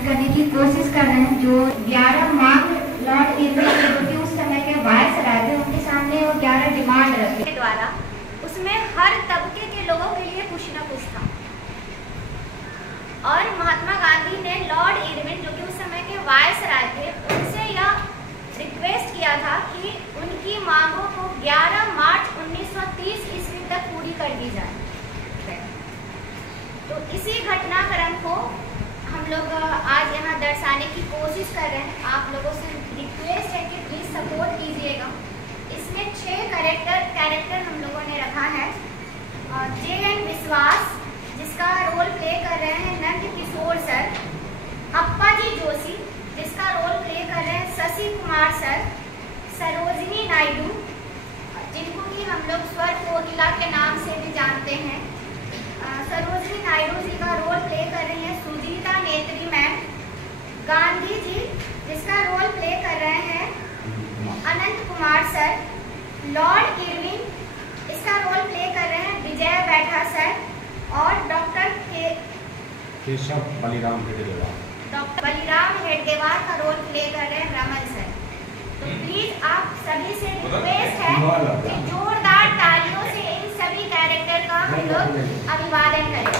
स्थापित करने की कोशिश कर रहे हैं। जो 11 मांग लॉर्ड इरविन जो कि उस समय के वायसराय थे उनके सामने वो 11 डिमांड रखे द्वारा, उसमें हर तबके के लोगों के लिए कुछ न कुछ था। और महात्मा गांधी ने लॉर्ड इरविन जो कि उस समय के वायसराय थे उनसे यह रिक्वेस्ट किया था कि उनकी मांगों को 11 मार्च 1930 ईस्वी तक पूरी कर दी जाए। तो इसी घटनाक्रम को हम लोग आज यहाँ दर्शाने की कोशिश कर रहे हैं। आप लोगों से रिक्वेस्ट है कि प्लीज सपोर्ट कीजिएगा। इसमें 6 कैरेक्टर हम लोगों ने रखा है। JN विश्वास जिसका रोल प्ले कर रहे हैं नंद किशोर सर, अप्पा जी जोशी जिसका रोल प्ले कर रहे हैं शशि कुमार सर, सरोजिनी नायडू जिनको कि हम लोग स्वर कोकिला के नाम से भी जानते हैं, सरोजिनी नायडू जी का रोल प्ले कर रही हैं सुजीता नेत्री मैम, गांधी जी जिसका रोल प्ले कर रहे हैं अनंत कुमार सर, लॉर्ड इरविन इसका रोल प्ले कर रहे हैं विजय बैठा सर, और डॉक्टर केशव बलिराम हेडगेवार का रोल प्ले कर रहे हैं रमन सर। तो प्लीज आप सभी से रिक्वेस्ट है कि जोरदार तालियों से इन सभी कैरेक्टर का हम लोग अभिवादन करें।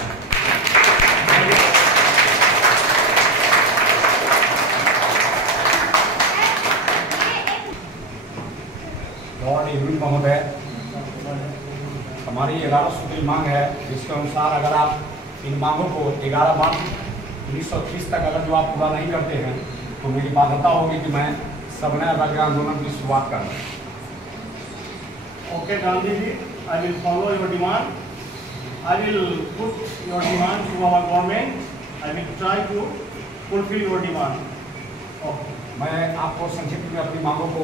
लॉर्ड इरविन महोदय, हमारी 11 सूत्री मांग है जिसके अनुसार अगर आप इन मांगों को 11 मार्च 1930 तक अगर जो आप पूरा नहीं करते हैं तो मेरी बाध्यता होगी कि मैं सविनय अवज्ञा आंदोलन की शुरुआत करूँ। Okay, Gandhi ji, I will follow your demand. I will put your demand to our government. I will try to fulfill your demand. Okay. मैं आपको संक्षिप्त में अपनी मांगों को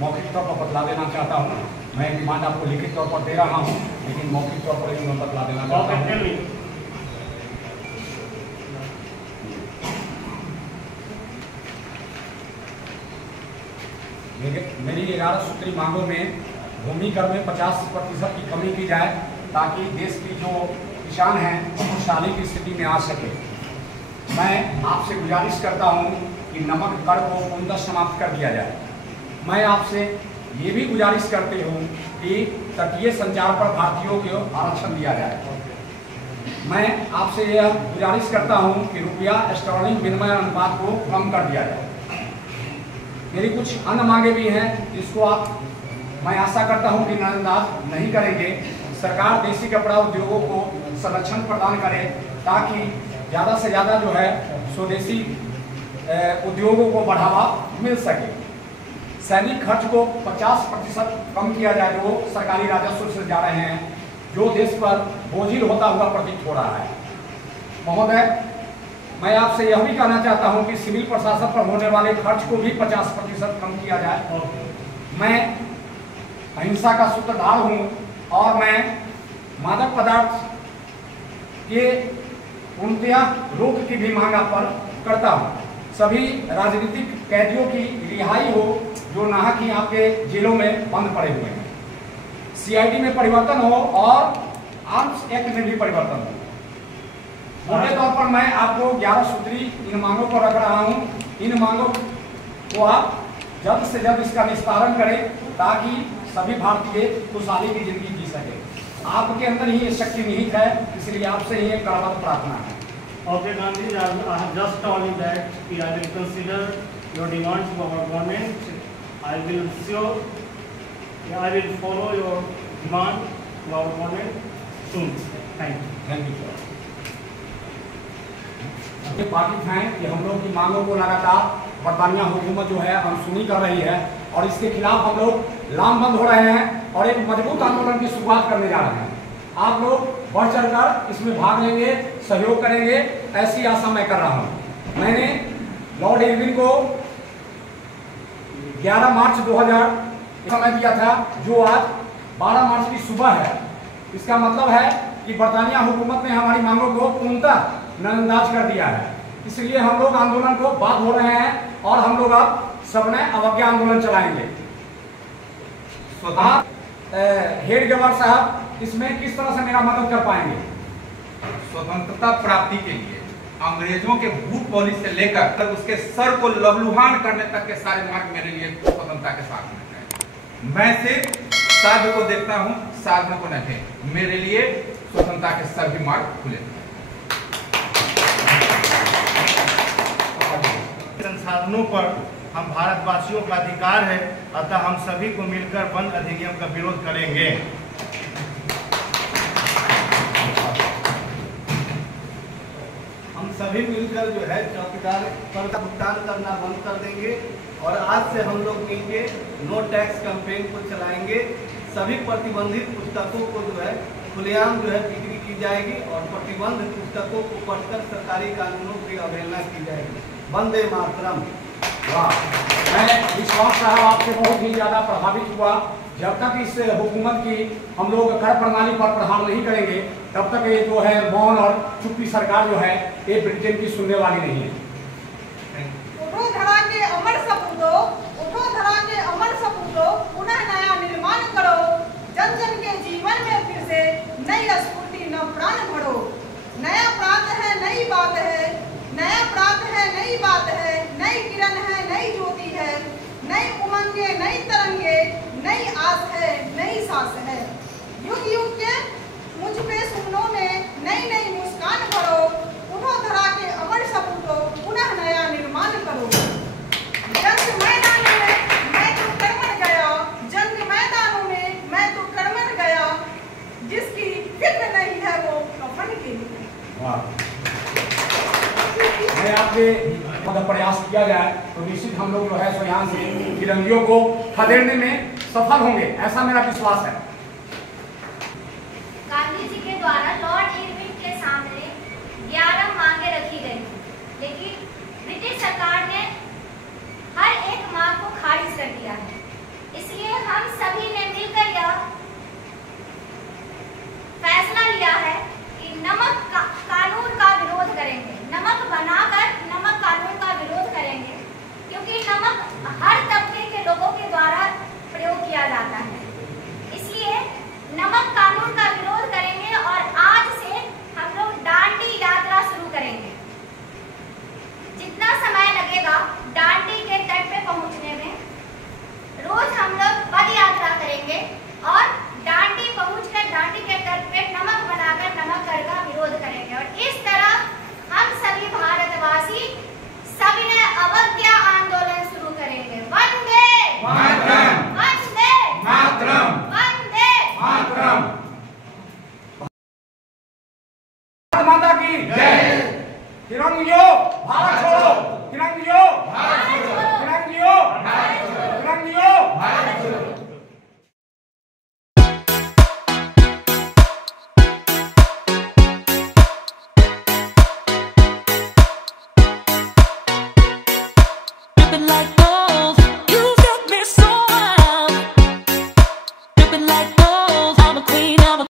मौखिक तौर पर बतला देना चाहता हूँ। मैं डिमांड आपको लिखित तौर पर दे रहा हूँ लेकिन मौखिक तौर पर ही मैं बतला देना चाहता हूँ। मेरी 11 सूत्री मांगों में भूमि कर में 50% की कमी की जाए ताकि देश की जो किसान हैं खुशहाली की स्थिति में आ सके। मैं आपसे गुजारिश करता हूं कि नमक कर को पूर्णतः समाप्त कर दिया जाए। मैं आपसे ये भी गुजारिश करती हूं कि तटीय संचार पर भारतीयों को आरक्षण दिया जाए। मैं आपसे यह गुजारिश करता हूं कि रुपया स्टर्लिंग विनिमय अनुपात को कम कर दिया जाए। मेरी कुछ अन्य मांगे भी हैं जिसको आप मैं आशा करता हूं कि नजरअंदाज नहीं करेंगे। सरकार देसी कपड़ा उद्योगों को संरक्षण प्रदान करे ताकि ज़्यादा से ज़्यादा जो है स्वदेशी उद्योगों को बढ़ावा मिल सके। सैनिक खर्च को 50% कम किया जाए जो सरकारी राजस्व से जा रहे हैं, जो देश पर बोझिल होता हुआ प्रतीत हो रहा है। महोदय, मैं आपसे यह भी कहना चाहता हूं कि सिविल प्रशासन पर होने वाले खर्च को भी 50% कम किया जाए। मैं अहिंसा का सूत्रधार हूं और मैं मादक पदार्थ के पूर्णतः रोक की भी मांग आप पर करता हूं। सभी राजनीतिक कैदियों की रिहाई हो जो नाहक ही आपके जेलों में बंद पड़े हुए हैं। CID में परिवर्तन हो और आर्म्स एक्ट में भी परिवर्तन हो। मोटे तौर पर मैं आपको 11 सूत्री इन मांगों को रख रहा हूं। इन मांगों को आप जल्द से जल्द इसका निस्तारण करें ताकि सभी भारतीय खुशहाली की जिंदगी जी सके। आपके अंदर ही ये शक्ति निहित है, इसलिए आपसे ही एक करबद्ध प्रार्थना है। Okay, Gandhi, I have just told you that I will consider your demands to our government. I will follow your demand to our government soon. Thank you. Thank you, sir. वाकिफ हैं कि हम लोग की मांगों को लगातार बरतानिया हुकूमत जो है अनसुनी कर रही है और इसके खिलाफ हम लोग लामबंद हो रहे हैं और एक मजबूत आंदोलन की शुरुआत करने जा रहे हैं। आप लोग बढ़ चढ़कर इसमें भाग लेंगे, सहयोग करेंगे, ऐसी आशा मैं कर रहा हूं। मैंने लॉर्ड इरविन को 11 मार्च 2000 समय दिया था जो आज 12 मार्च की सुबह है। इसका मतलब है कि बरतानिया हुकूमत ने हमारी मांगों को पूर्णतः नजरअंदाज कर दिया है। इसलिए हम लोग आंदोलन को बात हो रहे हैं और हम लोग अब सविनय अवज्ञा आंदोलन चलाएंगे। आप हेडगेवार साहब इसमें किस तरह से मेरा मदद कर पाएंगे? स्वतंत्रता प्राप्ति के लिए अंग्रेजों के बूट पॉलिश से लेकर उसके सर को लहूलुहान करने तक के सारे मार्ग मेरे लिए स्वतंत्रता के साथ में है। मैं सिर्फ साध को देखता हूँ, साधन को नहीं। मेरे लिए स्वतंत्रता के सभी मार्ग खुले। संसाधनों पर हम भारतवासियों का अधिकार है, अतः हम सभी को मिलकर वन अधिनियम का विरोध करेंगे। हम सभी मिलकर जो है चौकीदार कर का भुगतान करना बंद कर देंगे और आज से हम लोग मिलके नो टैक्स कैंपेन को चलाएंगे। सभी प्रतिबंधित पुस्तकों को जो है खुलेआम जो है बिक्री की जाएगी और प्रतिबंध पुस्तकों को पढ़कर सरकारी कानूनों की अवहेलना की जाएगी। वंदे मातरम। वाह, मैं विश्वास साहब आपसे बहुत ही ज़्यादा प्रभावित हुआ। जब तक इस हुकूमत की हम लोग कर प्रणाली पर प्रहार नहीं करेंगे तब तक ये जो है मौन और चुप्पी सरकार जो है ये ब्रिटेन की सुनने वाली नहीं है। उठो धरा के अमर सपूतों, उठो धरा के अमर सपूतों, पुनः नया निर्माण करो। जन जन के जीवन में फिर से नई स्फूर्ति न प्राण भरो। नया प्रात है, नई बात है, नया प्रात है, नई बात है, नई किरण है, नई ज्योति है, नई उमंगे, नई तरंगे, नई आस है, नई सांस है। युग युग के मुझ पे सुपनों में नई नई मुस्कान भरो। उठो धरा के अमर सपूतों, पुनः नया निर्माण करो। जंग मैदानों में मैं तो कर्मण गया, जंग मैदानों में मैं तो कर्मण गया, जिसकी फिक्र नहीं है वो कफन के लिए। मैं आपसे मतलब प्रयास किया जाए तो निश्चित हम लोग जो है सो यहाँ से फिरंगियों को खदेड़ने में सफल होंगे, ऐसा मेरा विश्वास है। गांधी जी के द्वारा लॉर्ड इरविन के सामने 11 मांगे रखी गई, लेकिन ब्रिटिश सरकार ने हर एक मांग को खारिज कर दिया है। इसलिए हम सभी ने मिलकर यह फैसला लिया है कि नमक कानून का विरोध करेंगे। नमक बनाकर नमक कानून का विरोध करेंगे, क्योंकि नमक हर तबके के लोगों के द्वारा प्रयोग किया जाता है। इसलिए नमक कानून का विरोध करेंगे और आज से हम लोग दांडी यात्रा शुरू करेंगे। जितना समय लगेगा दांडी के तट पे पहुंचने में, रोज हम लोग पद यात्रा करेंगे और दांडी पहुंचकर दांडी के तट पे नमक बनाकर नमक कर का विरोध करेंगे। और इस तरह हम सभी भारतवासी सविनय अवज्ञा आंदोलन शुरू करेंगे। वंदे मातरम, वंदे मातरम, वंदे मातरम। भारत माता की जय। तिरंगियों भारत छोड़ो, तिरंगियों भारत छोड़ो, तिरंगियों भारत छोड़ो, तिरंगियों भारत छोड़ो।